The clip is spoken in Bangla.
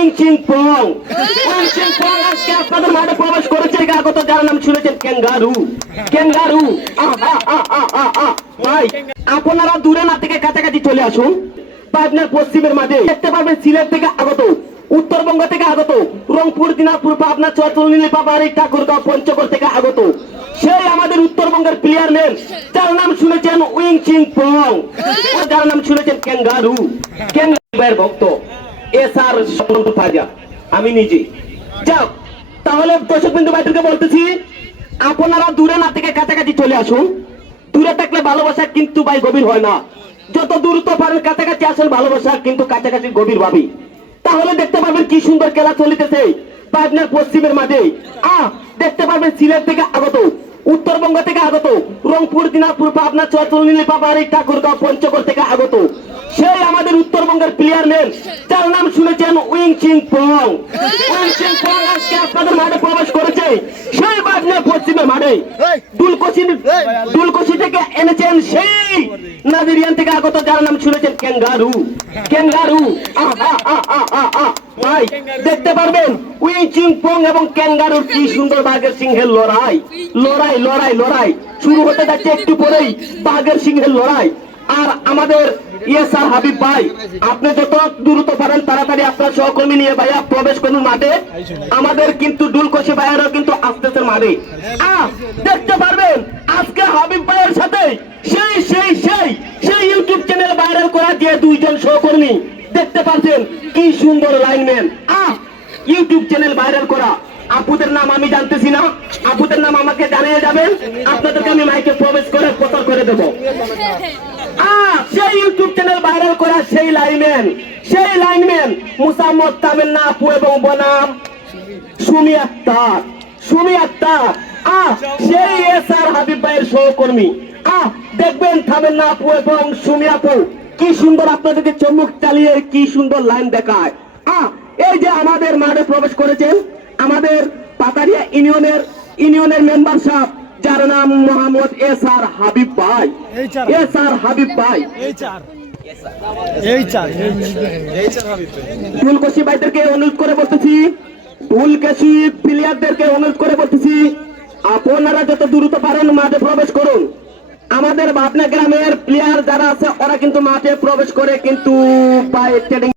উইং পং আজকে আপনাদের মাঠে প্রবেশ করেছে আগত, যার নাম শুনেছেন ক্যাঙ্গারু। ক্যাঙ্গারু ভাই, আপনারা দূরে না থেকে কাছাকাছি চলে আসুন। পাবনার পশ্চিমের মাঠে দেখতে পারবেন সিলেট থেকে আগত, উত্তরবঙ্গ থেকে আগত, রংপুর, দিনাজপুর, পাবনা, চট্টগ্রাম, নীলফামারী, ঠাকুরগাঁও, পঞ্চগড় থেকে আগত সেই আমাদের উত্তরবঙ্গের প্লেয়ার নেন, যার নাম শুনেছেন উইং পং, যার নাম শুনেছেন ক্যাঙ্গারু। ক্যাঙ্গারুর ভক্ত এসআর ফাজা, আমি নিজে। যাও তাহলে দর্শক বিন্দু ভাইদেরকে বলতেছি, আপনারা দূরে না থেকে কাছাকাছি চলে আসুন। দূরে থাকলে ভালোবাসা কিন্তু ভাই গভীর হয় না, যত দূরত্ব পারেন কাছাকাছি আসেন, ভালোবাসা কিন্তু কাছাকাছি গভীর ভাবি। তাহলে দেখতে পাবেন কি সুন্দর খেলা চলিতেছে পাবনার পশ্চিমের মাঠে। দেখতে পাবেন সিলেট থেকে আগত, উত্তরবঙ্গ থেকে আগত, রংপুর, দিনাজপুর, পাবনা, চট্টগ্রাম, নীলফামারী, ঠাকুরগাঁও, পঞ্চগড় থেকে আগত সেই আমাদের উত্তরবঙ্গের প্লেয়ার নেন, যার নাম শুনেছেন উইং পং। আজকে আপনাদের মাঠে প্রবেশ করেছে সেই পাবনার পশ্চিমের মাঠে। দুলকসি থেকে এনেছেন সেই নাইজেরিয়ান থেকে আগত, যার নাম শুনেছেন ক্যাঙ্গারু। ক্যাঙ্গারু ভাই, দেখতে পারবেন উইং পং এবং ক্যাঙ্গারুর কি সুন্দর বাঘের সিংহের লড়াই। লড়াই লড়াই লড়াই শুরু হতে যাচ্ছে একটু পরেই, বাঘের সিংহের লড়াই। আর আমাদের স্যার হাবিব ভাই, আপনি যত দ্রুত পারেন তাড়াতাড়ি আপনার সহকর্মী নিয়ে ভাইয়া প্রবেশ করুন মাঠে। আমাদের কিন্তু দুলকসি ভাইয়ারও কিন্তু আসতেছে মাঠে। দেখতে পারবেন আজকে হাবিব ভাইয়ের সাথে সেই সেই সেই সেই ইউটিউব চ্যানেল ভাইরাল করা যে দুইজন সহকর্মী দেখতে পাচ্ছেন, কি সুন্দর লাইনম্যান। ইউটিউব চ্যানেল ভাইরাল করা আপুদের নাম আমি জানতেছি না, আপুদের নাম আমাকে জানিয়ে যাবেন, আপনাদেরকে আমি মাইকে প্রবেশ করে প্রচার করে দেবো। সেই ইউটিউব চ্যানেল ভাইরাল করা সেই লাইনম্যান মুসাম্মদ তামিন্না আপু এবং বনাম সুমি আক্তার। সেই এসআর হাবিব ভাইয়ের সহকর্মী। দেখবেন তামিন্না আপু এবং সুমি আপু কি সুন্দর আপনাদেরকে চমক চালিয়ে কি সুন্দর লাইন দেখায়। এই যে আমাদের মাঠে প্রবেশ করেছেন আমাদের পাতারিয়া ইউনিয়নের মেম্বার সাহেব, যার নাম মোহাম্মদ এসআর হাবিব ভাই। দুলকসি ভাইদেরকে অনুরোধ করে বলতেছি, দুলকসি প্লেয়ারদেরকে অনুরোধ করে বলতেছি, আপনারা যত দ্রুত পারেন মাঠে প্রবেশ করুন। আমাদের পাবনা গ্রামের প্লেয়ার যারা আছে ওরা কিন্তু মাঠে প্রবেশ করে কিন্তু